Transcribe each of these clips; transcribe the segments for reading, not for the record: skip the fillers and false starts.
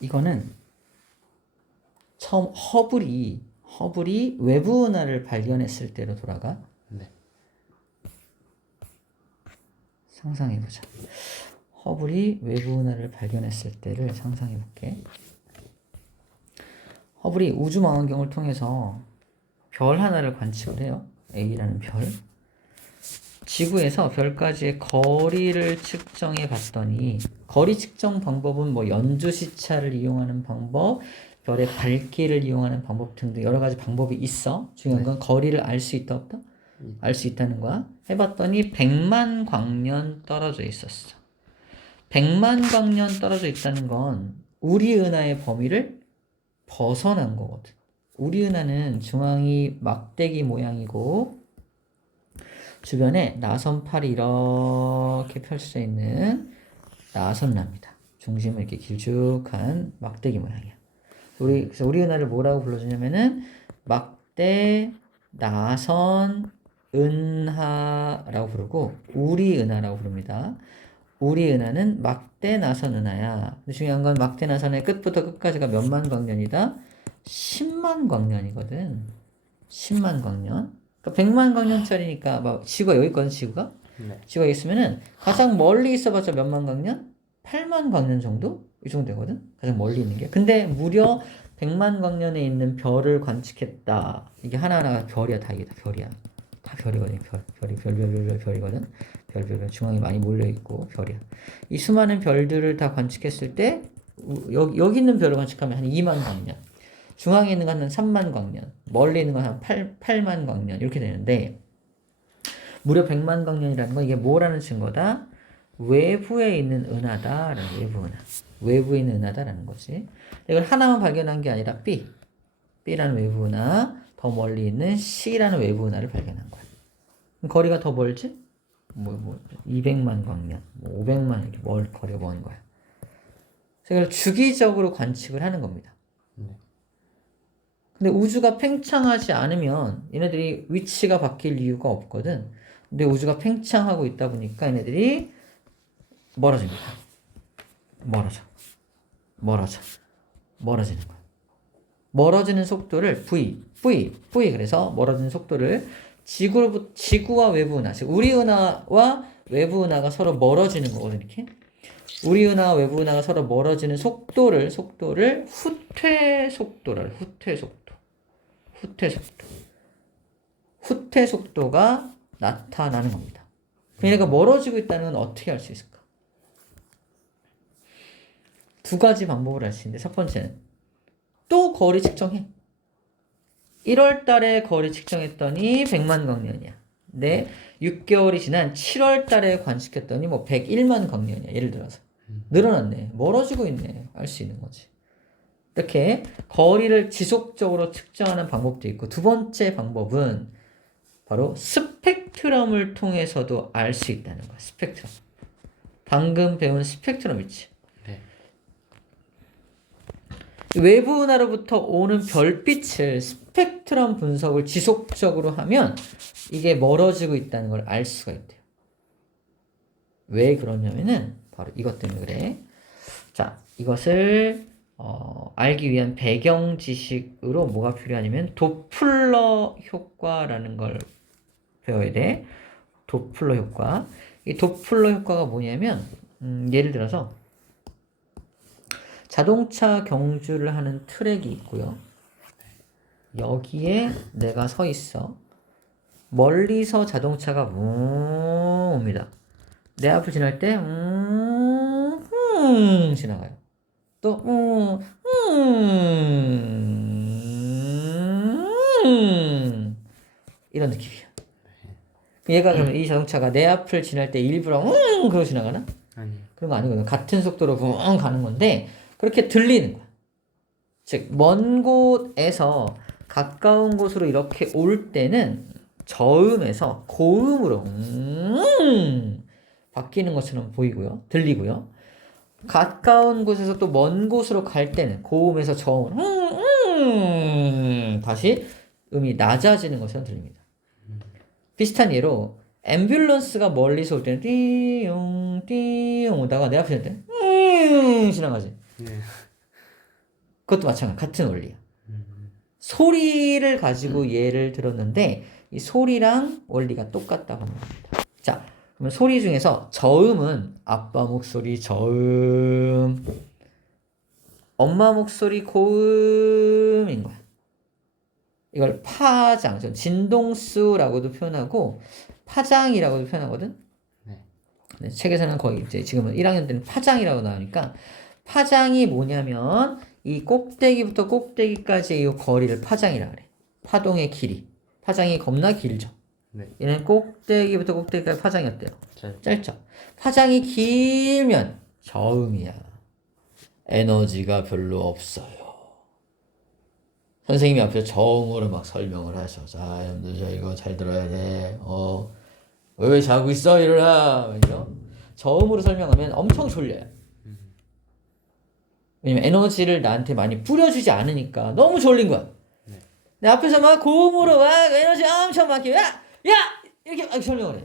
이거는 처음 허블이 외부 은하를 발견했을 때로 돌아가. 네. 상상해보자. 허블이 외부 은하를 발견했을 때를 상상해볼게. 허블이 우주망원경을 통해서 별 하나를 관측을 해요. A라는 별. 지구에서 별까지의 거리를 측정해 봤더니, 거리 측정 방법은 뭐 연주시차를 이용하는 방법, 별의 밝기를 이용하는 방법 등등 여러 가지 방법이 있어. 중요한 건 거리를 알 수 있다 없다? 알 수 있다는 거야. 해봤더니 100만 광년 떨어져 있었어. 100만 광년 떨어져 있다는 건 우리 은하의 범위를 벗어난 거거든. 우리 은하는 중앙이 막대기 모양이고 주변에 나선팔이 이렇게 펼쳐져 있는 나선납니다. 중심은 이렇게 길쭉한 막대기 모양이야. 그래서 우리 은하를 뭐라고 불러주냐면은 막대 나선 은하라고 부르고 우리 은하라고 부릅니다. 우리 은하는 막대 나선 은하야. 근데 중요한 건 막대 나선의 끝부터 끝까지가 몇만 광년이다? 10만 광년이거든. 10만 광년. 그러니까 100만 광년짜리니까 막 지구가 여기 있거든, 지구가. 네. 지구가 여기 있으면은 가장 멀리 있어봤자 몇만 광년? 8만 광년 정도? 이 정도 되거든. 가장 멀리 있는 게. 근데 무려 100만 광년에 있는 별을 관측했다. 이게 하나하나가 별이야, 다 이게 다 별이야. 다 별이거든. 별이거든. 별 중앙에 많이 몰려 있고 별이야. 이 수많은 별들을 다 관측했을 때 여기 있는 별을 관측하면 한 2만 광년. 중앙에 있는 건 한 3만 광년, 멀리 있는 건 한 8만 광년 이렇게 되는데 무려 100만 광년이라는 건 이게 뭐라는 증거다? 외부에 있는 은하다라는 외부 은하. 외부에 있는 은하다라는 거지. 이걸 하나만 발견한 게 아니라 B라는 외부 은하, 더 멀리 있는 C라는 외부 은하를 발견한 거야. 그럼 거리가 더 멀지? 200만 광년, 500만 이렇게 거리가 먼 거야. 그래서 이걸 주기적으로 관측을 하는 겁니다. 근데 우주가 팽창하지 않으면 얘네들이 위치가 바뀔 이유가 없거든. 근데 우주가 팽창하고 있다 보니까 얘네들이 멀어집니다. 멀어지는 거야. 멀어지는 속도를 V. 그래서 멀어지는 속도를 지구와 외부 은하, 즉 우리 은하와 외부 은하가 서로 멀어지는 거거든, 이렇게. 우리 은하와 외부 은하가 서로 멀어지는 속도를 후퇴 속도를 후퇴 속도가 나타나는 겁니다. 얘가 멀어지고 있다는 건 어떻게 알 수 있을까? 두 가지 방법을 알 수 있는데 첫 번째는 또 거리 측정해. 1월 달에 거리 측정했더니 100만 광년이야. 근데 6개월이 지난 7월 달에 관측했더니 뭐 101만 광년이야. 예를 들어서. 늘어났네. 멀어지고 있네. 알 수 있는 거지. 이렇게 거리를 지속적으로 측정하는 방법도 있고 두 번째 방법은 바로 스펙트럼을 통해서도 알 수 있다는 거야. 스펙트럼. 방금 배운 스펙트럼 있지. 네. 외부 은하로부터 오는 별빛을 스펙트럼 분석을 지속적으로 하면 이게 멀어지고 있다는 걸 알 수가 있대요. 왜 그러냐면은 바로 이것 때문에 그래. 자, 이것을 알기 위한 배경 지식으로 뭐가 필요하냐면 도플러 효과라는 걸 배워야 돼. 도플러 효과. 이 도플러 효과가 뭐냐면 예를 들어서 자동차 경주를 하는 트랙이 있고요. 여기에 내가 서 있어. 멀리서 자동차가 옵니다. 내 앞을 지날 때 지나가요. 또 이런 느낌이야. 얘가 그러면 이 자동차가 내 앞을 지날 때 일부러 그러고 지나가나? 아니요. 그런 거 아니거든. 같은 속도로 가는 건데 그렇게 들리는 거야. 즉 먼 곳에서 가까운 곳으로 이렇게 올 때는 저음에서 고음으로 바뀌는 것처럼 보이고요. 들리고요. 가까운 곳에서 또 먼 곳으로 갈 때는 고음에서 저음으로 다시 음이 낮아지는 것처럼 들립니다. 비슷한 예로 앰뷸런스가 멀리서 올 때는 띠용 띠용 오다가 내 앞에 올 때는 ting 지나가지. 네. 그것도 마찬가지 같은 원리야. 소리를 가지고 예를 들었는데 이 소리랑 원리가 똑같다고 합니다. 자, 그러면 소리 중에서 저음은 아빠 목소리 저음, 엄마 목소리 고음인 거야. 이걸 파장, 진동수라고도 표현하고 파장이라고도 표현하거든. 네. 네, 책에서는 거의 이제 지금은 1학년 때는 파장이라고 나오니까 파장이 뭐냐면 이 꼭대기부터 꼭대기까지의 이 거리를 파장이라 그래. 파동의 길이. 파장이 겁나 길죠. 네. 얘는 꼭대기부터 꼭대기까지 파장이 어때요? 짧. 짧죠. 파장이 길면 저음이야. 에너지가 별로 없어요. 선생님이 앞에서 저음으로 막 설명을 하셔. 자, 여러분들 저 이거 잘 들어야 돼. 왜 자고 있어? 일어나. 그죠? 저음으로 설명하면 엄청 졸려요. 왜냐면 에너지를 나한테 많이 뿌려주지 않으니까 너무 졸린 거야. 네. 내 앞에서 막 고음으로 막 에너지 엄청 막 야! 야! 이렇게 막 설명을 해.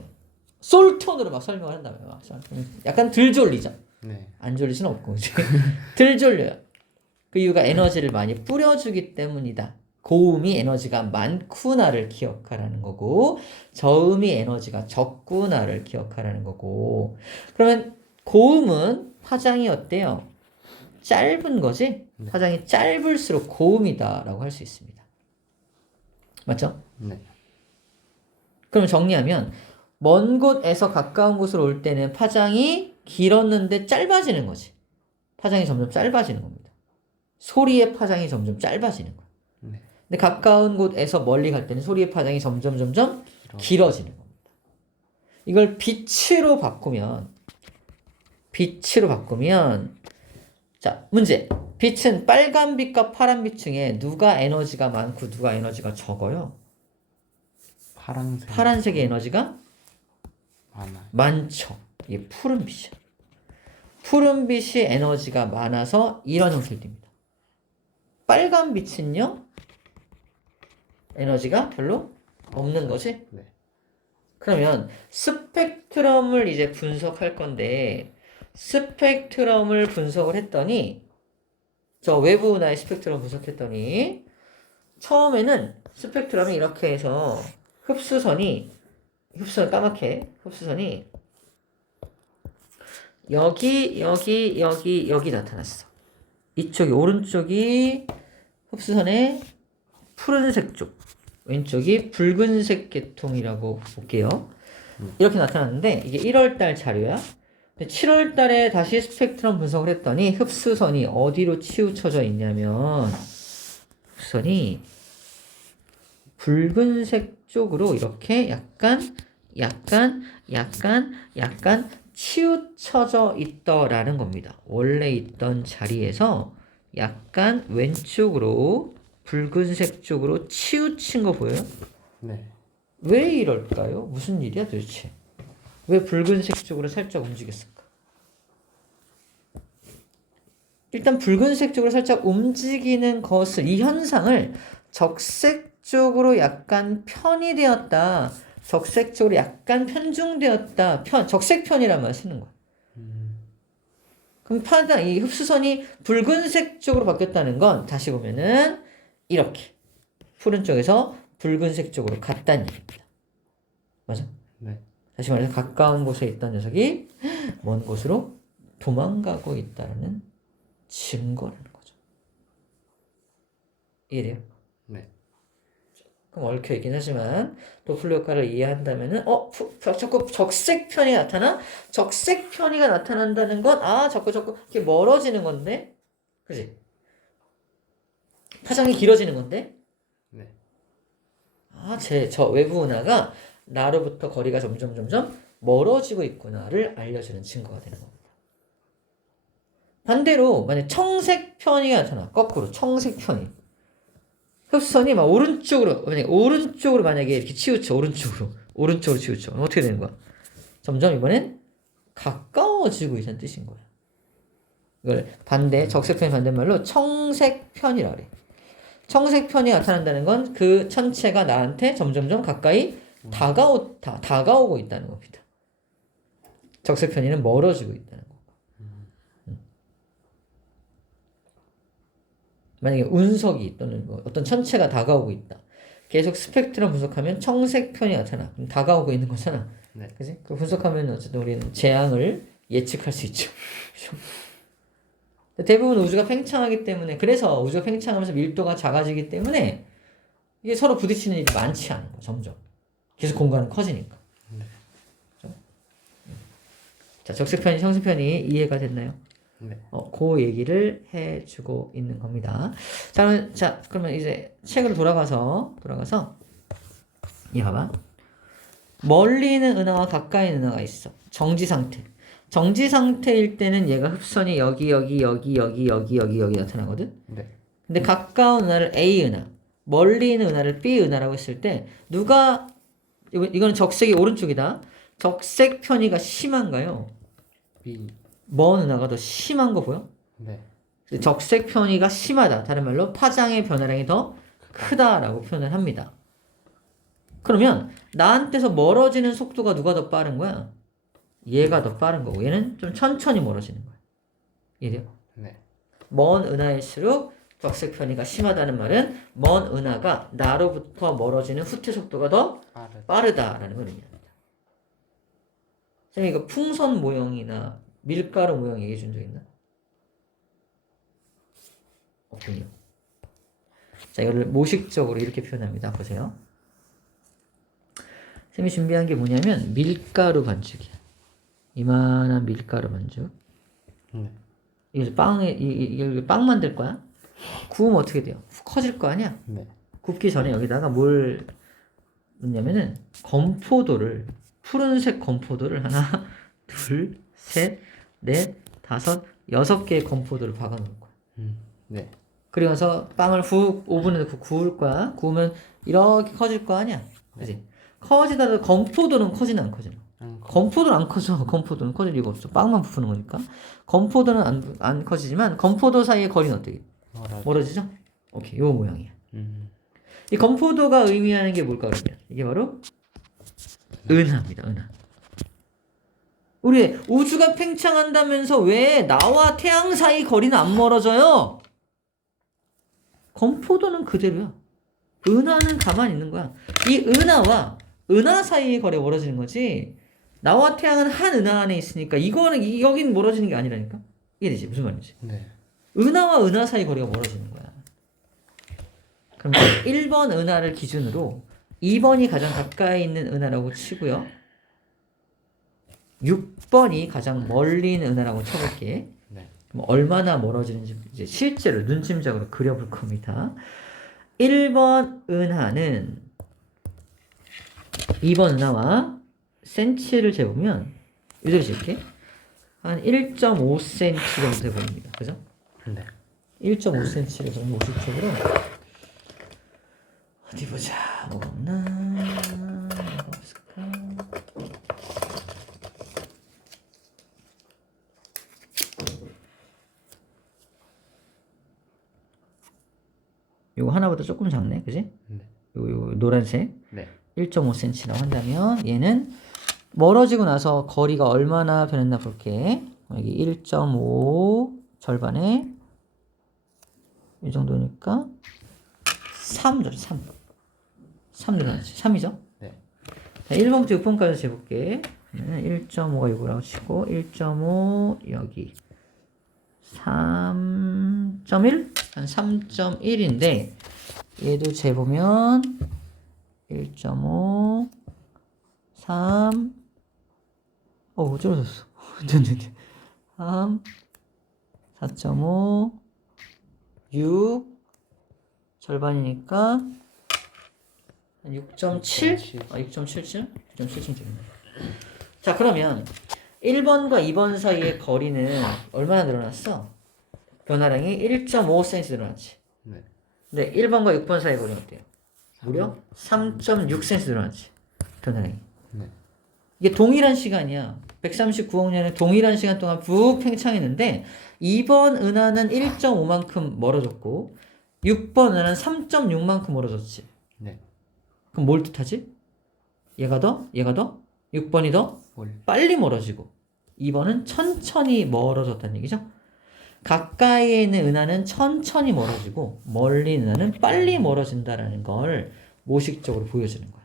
솔톤으로 막 설명을 한다며. 막. 약간 덜 졸리죠. 네. 안 졸릴 수는 없고. 덜 졸려요. 그 이유가 에너지를 많이 뿌려주기 때문이다. 고음이 에너지가 많구나를 기억하라는 거고 저음이 에너지가 적구나를 기억하라는 거고 그러면 고음은 파장이 어때요? 짧은 거지? 네. 파장이 짧을수록 고음이다라고 할 수 있습니다. 맞죠? 네. 그럼 정리하면 먼 곳에서 가까운 곳으로 올 때는 파장이 길었는데 짧아지는 거지. 파장이 점점 짧아지는 겁니다. 소리의 파장이 점점 짧아지는 거야. 네. 근데 가까운 곳에서 멀리 갈 때는 소리의 파장이 점점 길어지는 겁니다. 이걸 빛으로 바꾸면 자, 문제. 빛은 빨간 빛과 파란 빛 중에 누가 에너지가 많고 누가 에너지가 적어요? 파란색의 에너지가 많죠. 이게 푸른 빛이야. 푸른 빛이 에너지가 많아서 이런 형태를 띱니다. 빨간 빛은요? 에너지가 별로 없는 거지? 네. 그러면 스펙트럼을 이제 분석할 건데 스펙트럼을 분석을 했더니 저 외부 나의 스펙트럼 분석했더니 처음에는 스펙트럼이 이렇게 해서 흡수선이 여기 나타났어. 이쪽이 오른쪽이 흡수선의 푸른색 쪽, 왼쪽이 붉은색 계통이라고 볼게요. 이렇게 나타났는데 이게 1월달 자료야. 7월달에 다시 스펙트럼 분석을 했더니 흡수선이 어디로 치우쳐져 있냐면 흡수선이 붉은색 쪽으로 이렇게 약간 치우쳐져 있더라는 겁니다. 원래 있던 자리에서 약간 왼쪽으로 붉은색 쪽으로 치우친 거 보여요? 네. 왜 이럴까요? 무슨 일이야 도대체? 왜 붉은색 쪽으로 살짝 움직였을까? 일단 붉은색 쪽으로 살짝 움직이는 것을 이 현상을 적색 쪽으로 약간 편이 되었다. 적색 쪽으로 약간 편중되었다. 적색 편이란 말 쓰는 거야. 그럼 이 흡수선이 붉은색 쪽으로 바뀌었다는 건 다시 보면은 이렇게 푸른 쪽에서 붉은색 쪽으로 갔다는 얘기입니다. 맞아? 네. 다시 말해서 가까운 곳에 있던 녀석이 먼 곳으로 도망가고 있다는 증거라는 거죠. 이해돼요? 네. 그럼 얽혀있긴 하지만 도플러 효과를 이해한다면은 자꾸 적색 편이 나타나? 적색 편이가 나타난다는 건 자꾸 이렇게 멀어지는 건데 그지? 파장이 길어지는 건데 네. 저 외부 은하가 나로부터 거리가 점점 멀어지고 있구나를 알려주는 증거가 되는 겁니다. 반대로 만약 청색 편이 나타나 거꾸로 청색 편이 흡수선이 막 오른쪽으로 만약에 이렇게 치우쳐 오른쪽으로 치우쳐 어떻게 되는 거야? 점점 이번엔 가까워지고 있다는 뜻인 거야. 이걸 적색편의 반대말로 청색편이라 그래. 청색편이 나타난다는 건 그 천체가 나한테 점점 가까이 다가오고 있다는 겁니다. 적색편이는 멀어지고 있다는 거. 만약에 운석이 또는 뭐 어떤 천체가 다가오고 있다. 계속 스펙트럼 분석하면 청색 편이 나타나. 그럼 다가오고 있는 거잖아. 네. 그지? 그 분석하면 어쨌든 우리는 재앙을 예측할 수 있죠. 대부분 우주가 팽창하기 때문에 그래서 우주가 팽창하면서 밀도가 작아지기 때문에 이게 서로 부딪히는 일이 많지 않은 거 점점 계속 공간은 커지니까. 그렇죠? 자, 적색편이 청색편이 이해가 됐나요? 네. 그 얘기를 해주고 있는 겁니다. 자, 그러면 이제 책으로 돌아가서 이 봐봐. 멀리 있는 은하와 가까이 있는 은하가 있어. 정지 상태. 정지 상태일 때는 얘가 흡선이 여기 나타나거든. 네. 근데 가까운 은하를 A 은하, 멀리 있는 은하를 B 은하라고 했을 때 누가 이거는 적색이 오른쪽이다. 적색 편이가 심한가요? B. 먼 은하가 더 심한 거 보여? 네. 적색 편이가 심하다. 다른 말로 파장의 변화량이 더 크다라고 표현을 합니다. 그러면 나한테서 멀어지는 속도가 누가 더 빠른 거야? 얘가 더 빠른 거고 얘는 좀 천천히 멀어지는 거야. 이해돼요? 네. 먼 은하일수록 적색 편이가 심하다는 말은 먼 은하가 나로부터 멀어지는 후퇴 속도가 더 빠르다라는 걸 의미합니다. 선생님 이거 풍선 모형이나 밀가루 모형 얘기해 준 적 있나? 없군요. 자, 이거를 모식적으로 이렇게 표현합니다. 보세요. 선생님이 준비한 게 뭐냐면 밀가루 반죽이야. 이만한 밀가루 반죽. 이게 빵 만들 거야? 구우면 어떻게 돼요? 커질 거 아니야? 네. 굽기 전에 여기다가 뭘 넣냐면은 건포도를 푸른색 건포도를 하나, 둘, 셋, 넷, 다섯, 6개의 건포도를 박아 놓을 거야. 네. 그러면서 빵을 훅 오븐에 넣고 구울 거야. 구우면 이렇게 커질 거 아니야? 그지? 커지다가 건포도는 커지나 안 커지나? 건포도는 안 커져. 건포도는 커질 이유가 없어. 빵만 부푸는 거니까. 건포도는 안 커지지만 건포도 사이의 거리는 어떻게? 멀어지죠? 오케이, 요 모양이야. 이 건포도가 의미하는 게 뭘까 그러면? 이게 바로 은하입니다. 은하. 우리 우주가 팽창한다면서 왜 나와 태양 사이 거리는 안 멀어져요? 건포도는 그대로야. 은하는 가만히 있는 거야. 이 은하와 은하 사이의 거리가 멀어지는 거지. 나와 태양은 한 은하 안에 있으니까 이거는 여긴 멀어지는 게 아니라니까. 이해되지? 무슨 말인지. 네. 은하와 은하 사이 거리가 멀어지는 거야. 그럼 1번 은하를 기준으로 2번이 가장 가까이 있는 은하라고 치고요. 6번이 가장 멀리 있는 은하라고 쳐볼게. 네. 그럼 얼마나 멀어지는지 이제 실제로 눈침적으로 그려볼 겁니다. 1번 은하는 2번 은하와 센치를 재보면 이렇게 한 1.5cm 정도 돼 보입니다. 그죠? 네. 1.5cm를 그럼 모식적으로 어디 보자. 뭐가 없나? 뭐가 없을까? 요거 하나보다 조금 작네. 그지? 네. 요 노란색. 네. 1.5cm라고 한다면 얘는 멀어지고 나서 거리가 얼마나 변했나 볼게. 여기 1.5 절반에 이 정도니까 3죠. 3 늘어나지. 3이죠? 네. 자, 1번부터 6번까지 재볼게. 1.5가 이거라고 치고 1.5 여기 3.1? 한 3.1인데 얘도 재보면 1.5 3 줄어졌어. 3 4.5 6 절반이니까 6.7? 6.77? 6.77 되겠네. 자, 그러면 1번과 2번 사이의 거리는 얼마나 늘어났어? 변화량이 1.5cm 늘어났지. 네. 근데 1번과 6번 사이의 거리는 어때요? 무려 3.6cm 늘어났지. 변화량이. 네. 이게 동일한 시간이야. 139억 년에 동일한 시간 동안 푹 팽창했는데 2번 은하는 1.5만큼 멀어졌고 6번 은하는 3.6만큼 멀어졌지. 네. 그럼 뭘 뜻하지? 얘가 더? 6번이 더 빨리 멀어지고 2번은 천천히 멀어졌다는 얘기죠. 가까이에 있는 은하는 천천히 멀어지고 멀리 있는 은하는 빨리 멀어진다라는 걸 모식적으로 보여주는 거야.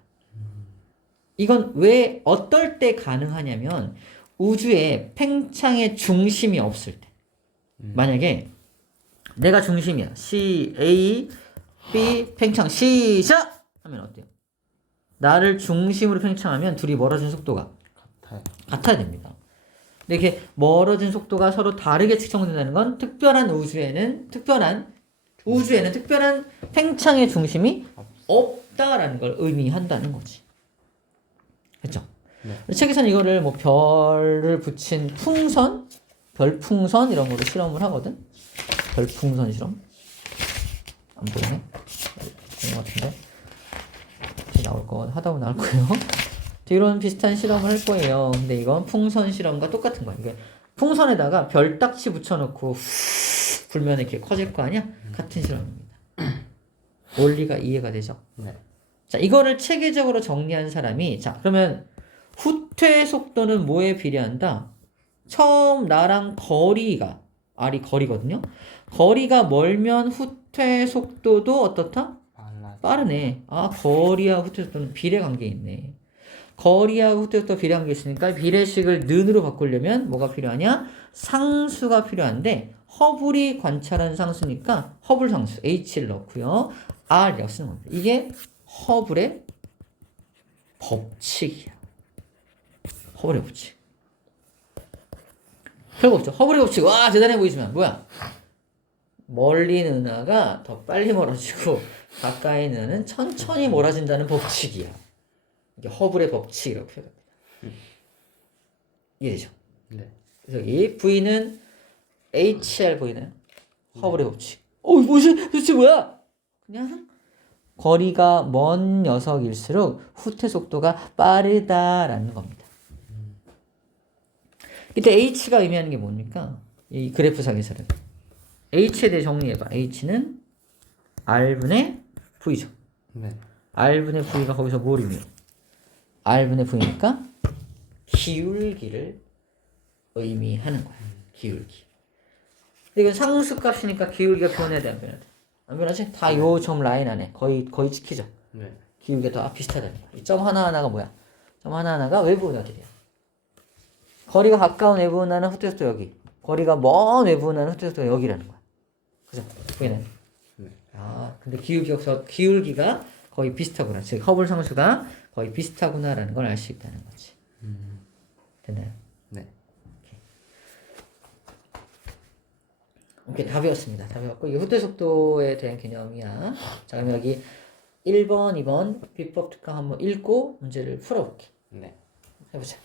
이건 왜 어떨 때 가능하냐면 우주에 팽창의 중심이 없을 때. 만약에 내가 중심이야. C, A, B 팽창 시작! 하면 어때요? 나를 중심으로 팽창하면 둘이 멀어진 속도가 같아야 됩니다. 근데 이렇게 멀어진 속도가 서로 다르게 측정된다는 건 특별한 우주에는 특별한 팽창의 중심이 없다라는 걸 의미한다는 거지. 그렇죠? 네. 책에서는 이거를 뭐 별을 붙인 풍선, 별풍선 이런 거로 실험을 하거든. 별풍선 실험. 안 보이네. 보이는 것 같은데. 나올 거 하다 보면 나올 거예요. 이런 비슷한 실험을 할 거예요. 근데 이건 풍선 실험과 똑같은 거야. 이게 풍선에다가 별딱지 붙여놓고 후 불면 이렇게 커질 거 아니야? 같은 실험입니다. 원리가 이해가 되죠? 네. 자, 이거를 체계적으로 정리한 사람이 자, 그러면 후퇴 속도는 뭐에 비례한다? 처음 나랑 거리가 R이 거리거든요. 거리가 멀면 후퇴 속도도 어떻다? 빠르네. 아, 거리하고 후퇴 속도는 비례 관계 있네. 거리하고 후퇴 속도 비례 관계 있으니까 비례식을 는으로 바꾸려면 뭐가 필요하냐? 상수가 필요한데 허블이 관찰한 상수니까 허블 상수 H를 넣고요. R이라고 쓰는 겁니다. 이게 허블의 법칙이야. 허블의 법칙. 별거 없죠. 허블의 법칙. 와, 대단해 보이지만 뭐야? 멀리 있는 은하가 더 빨리 멀어지고 가까이 있는 은하는 천천히 멀어진다는 법칙이야. 이게 허블의 법칙이라고 표현합니다. 이해되죠? 네. 그래서 이 V는 HR 보이나요? 허블의 법칙. 뭐지? 도대체 뭐야? 그냥 거리가 먼 녀석일수록 후퇴 속도가 빠르다라는 겁니다. 이때 H가 의미하는 게 뭡니까? 이 그래프상에서는 H에 대해 정리해봐. H는 R분의 V죠. 네. R분의 V가 거기서 뭘 의미해? R분의 V니까 기울기를 의미하는 거야. 기울기. 이건 상수값이니까 기울기가 변해야 돼, 안 변해야 돼? 안 변하지? 다 요 점 라인 안에 거의 지키죠. 네. 기울기가 다 비슷하다는 거야. 이 점 하나하나가 뭐야? 점 하나하나가 외부 은하들이야. 거리가 가까운 외부 은하는 후퇴 속도 여기. 거리가 먼 외부 은하는 후퇴 속도가 여기라는 거야. 그죠? 보이나요? 네. 아, 근데 기울기가 거의 비슷하구나. 즉 허블 상수가 거의 비슷하구나라는 걸 알 수 있다는 거지. 됐나요? 네. 오케이, 다 배웠습니다. 다 배웠고, 이게 후퇴 속도에 대한 개념이야. 자, 그럼 여기 1번, 2번 비법 특강 한번 읽고 문제를 풀어볼게. 네. 해보자.